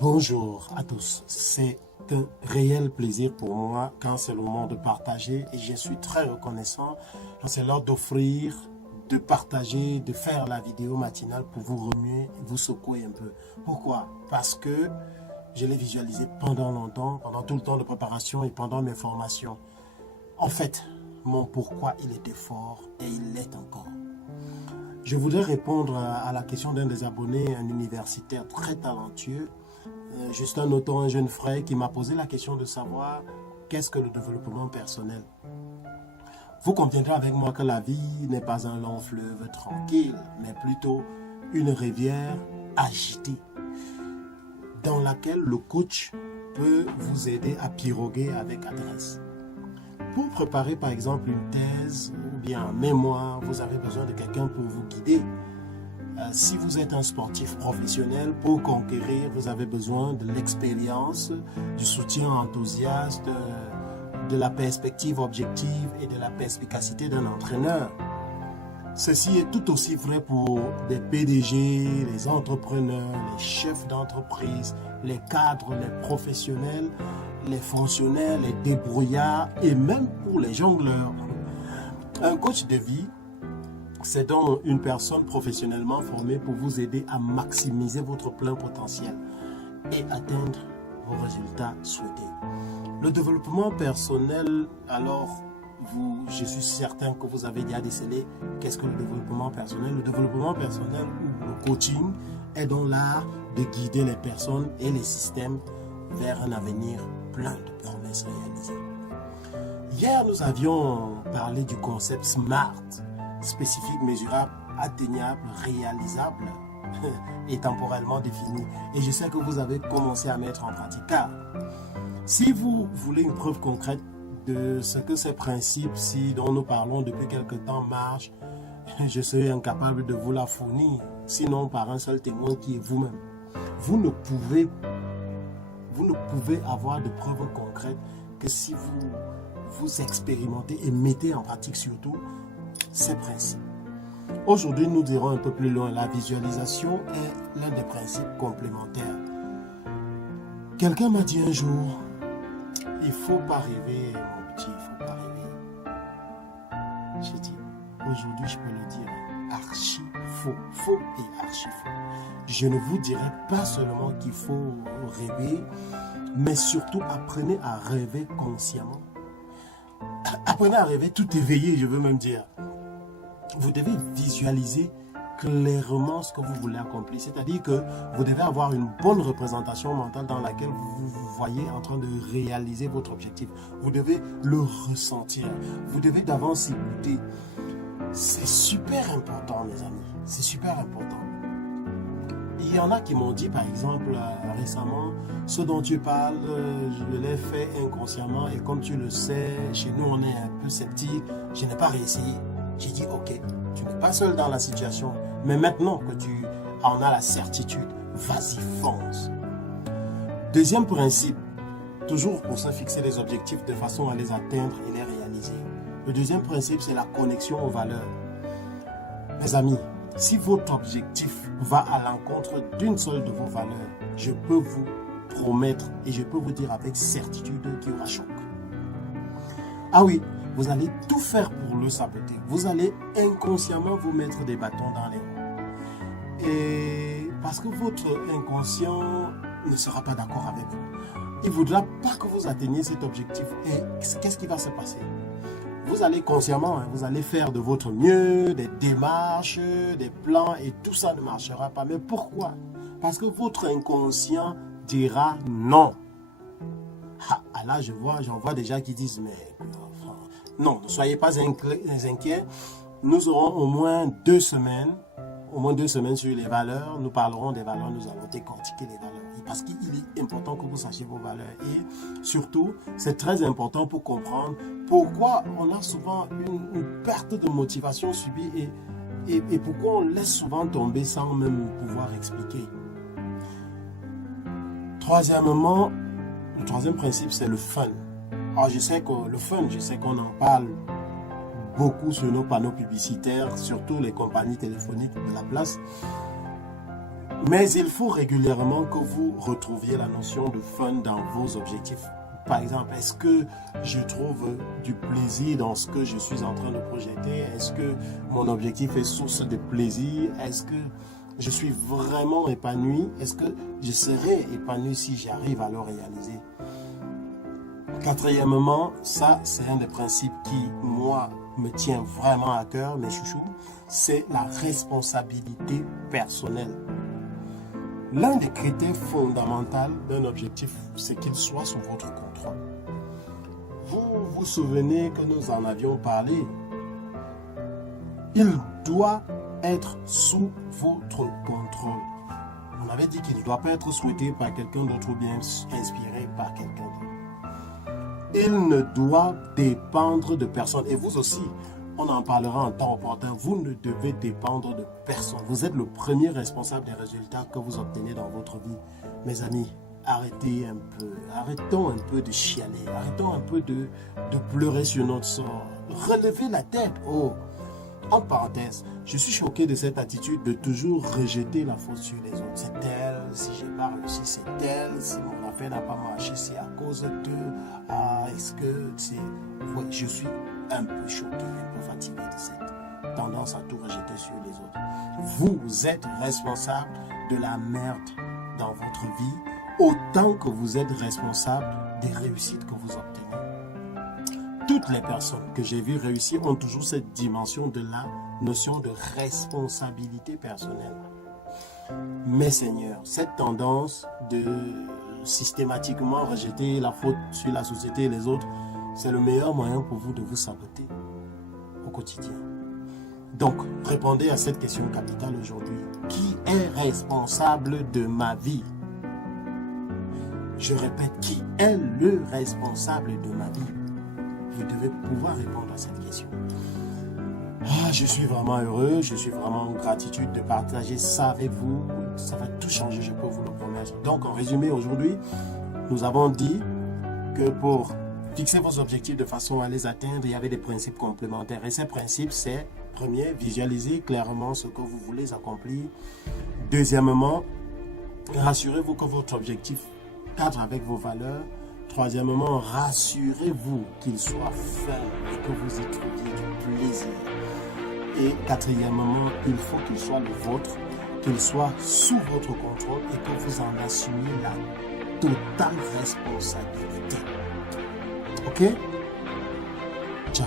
Bonjour à tous, c'est un réel plaisir pour moi quand c'est le moment de partager et je suis très reconnaissant quand c'est l'heure d'offrir, de partager, de faire la vidéo matinale pour vous remuer, vous secouer un peu. Pourquoi? Parce que je l'ai visualisé pendant longtemps, pendant tout le temps de préparation et pendant mes formations. En fait, mon pourquoi il était fort et il l'est encore. Je voudrais répondre à la question d'un des abonnés, un universitaire très talentueux, Justin Auton, un jeune frère qui m'a posé la question de savoir qu'est-ce que le développement personnel. Vous conviendrez avec moi que la vie n'est pas un long fleuve tranquille, mais plutôt une rivière agitée, dans laquelle le coach peut vous aider à piroguer avec adresse. Pour préparer par exemple une thèse ou bien un mémoire, vous avez besoin de quelqu'un pour vous guider. Si vous êtes un sportif professionnel, pour conquérir, vous avez besoin de l'expérience, du soutien enthousiaste, de la perspective objective et de la perspicacité d'un entraîneur. Ceci est tout aussi vrai pour des PDG, les entrepreneurs, les chefs d'entreprise, les cadres, les professionnels, les fonctionnaires, les débrouillards et même pour les jongleurs. Un coach de vie, c'est donc une personne professionnellement formée pour vous aider à maximiser votre plein potentiel et atteindre vos résultats souhaités. Le développement personnel, alors, je suis certain que vous avez déjà décelé qu'est-ce que le développement personnel. Le développement personnel ou le coaching est donc l'art de guider les personnes et les systèmes vers un avenir plein de promesses réalisées. Hier, nous avions parlé du concept SMART, spécifique, mesurable, atteignable, réalisable et temporellement défini. Et je sais que vous avez commencé à mettre en pratique. Car si vous voulez une preuve concrète de ce que ces principes-ci dont nous parlons depuis quelque temps marchent, je serai incapable de vous la fournir, sinon par un seul témoin qui est vous-même. Vous ne pouvez avoir de preuves concrètes que si vous expérimentez et mettez en pratique surtout ces principes. Aujourd'hui, nous irons un peu plus loin. La visualisation est l'un des principes complémentaires. Quelqu'un m'a dit un jour, il ne faut pas rêver, mon petit, il ne faut pas rêver. J'ai dit, aujourd'hui, je peux le dire, archi faux, faux et archi faux. Je ne vous dirai pas seulement qu'il faut rêver, mais surtout apprenez à rêver consciemment. Apprenez à rêver tout éveillé, je veux même dire. Vous devez visualiser clairement ce que vous voulez accomplir. C'est-à-dire que vous devez avoir une bonne représentation mentale dans laquelle vous vous voyez en train de réaliser votre objectif. Vous devez le ressentir. Vous devez d'avance écouter. C'est super important, mes amis. C'est super important. Il y en a qui m'ont dit, par exemple, récemment, ce dont tu parles, je l'ai fait inconsciemment et comme tu le sais, chez nous, on est un peu sceptique. Je n'ai pas réessayé. J'ai dit, ok, tu n'es pas seul dans la situation, mais maintenant que tu en as la certitude, vas-y, fonce. Deuxième principe, toujours pour se fixer des objectifs de façon à les atteindre et les réaliser. Le deuxième principe, c'est la connexion aux valeurs. Mes amis, si votre objectif va à l'encontre d'une seule de vos valeurs, je peux vous promettre et je peux vous dire avec certitude qu'il y aura choc. Ah oui, vous allez tout faire pour le saboter. Vous allez inconsciemment vous mettre des bâtons dans les roues. Et parce que votre inconscient ne sera pas d'accord avec vous. Il ne voudra pas que vous atteigniez cet objectif. Et qu'est-ce qui va se passer? Vous allez consciemment, vous allez faire de votre mieux, des démarches, des plans et tout ça ne marchera pas. Mais pourquoi? Parce que votre inconscient dira non. Ah, là, j'en vois déjà qui disent, mais non, ne soyez pas inquiets. Nous aurons au moins 2 semaines sur les valeurs. Nous parlerons des valeurs, nous allons décortiquer les valeurs. Parce qu'il est important que vous sachiez vos valeurs. Et surtout, c'est très important pour comprendre pourquoi on a souvent une perte de motivation subie et pourquoi on laisse souvent tomber sans même pouvoir expliquer. Troisièmement, le troisième principe, c'est le fun. Alors, je sais qu'on en parle beaucoup sur nos panneaux publicitaires, surtout les compagnies téléphoniques de la place. Mais il faut régulièrement que vous retrouviez la notion de fun dans vos objectifs. Par exemple, est-ce que je trouve du plaisir dans ce que je suis en train de projeter? Est-ce que mon objectif est source de plaisir? Est-ce que je suis vraiment épanoui? Est-ce que je serai épanoui si j'arrive à le réaliser? Quatrièmement, ça c'est un des principes qui, moi, me tient vraiment à cœur, mes chouchous, c'est la responsabilité personnelle. L'un des critères fondamentaux d'un objectif, c'est qu'il soit sous votre contrôle. Vous vous souvenez que nous en avions parlé. Il doit être sous votre contrôle. On avait dit qu'il ne doit pas être souhaité par quelqu'un d'autre ou bien inspiré par quelqu'un d'autre. Il ne doit dépendre de personne. Et vous aussi, on en parlera en temps opportun. Vous ne devez dépendre de personne. Vous êtes le premier responsable des résultats que vous obtenez dans votre vie. Mes amis, arrêtez un peu. Arrêtons un peu de chialer. Arrêtons un peu de pleurer sur notre sort. Relevez la tête. Oh, en parenthèse, je suis choqué de cette attitude de toujours rejeter la faute sur les autres. C'est elle, si j'ai pas réussi, c'est elle. Si mon affaire n'a pas marché, c'est à cause de... Ah, est-ce que c'est... Ouais, je suis un peu choqué, un peu fatigué de cette tendance à tout rejeter sur les autres. Vous êtes responsable de la merde dans votre vie autant que vous êtes responsable des réussites que vous obtenez. Toutes les personnes que j'ai vues réussir ont toujours cette dimension de la notion de responsabilité personnelle. Mais Seigneur, cette tendance de systématiquement rejeter la faute sur la société et les autres, c'est le meilleur moyen pour vous de vous saboter au quotidien. Donc, répondez à cette question capitale aujourd'hui. Qui est responsable de ma vie? Je répète, qui est le responsable de ma vie? Vous devez pouvoir répondre à cette question. Ah, je suis vraiment heureux, je suis vraiment en gratitude de partager ça avec vous. Ça va tout changer, je peux vous le promettre. Donc, en résumé, aujourd'hui, nous avons dit que pour fixer vos objectifs de façon à les atteindre, il y avait des principes complémentaires. Et ces principes, c'est, premier, visualiser clairement ce que vous voulez accomplir. Deuxièmement, rassurez-vous que votre objectif cadre avec vos valeurs. Troisièmement, rassurez-vous qu'il soit fun et que vous y trouviez du plaisir. Et quatrièmement, il faut qu'il soit le vôtre, qu'il soit sous votre contrôle et que vous en assumiez la totale responsabilité. Ok? Ciao.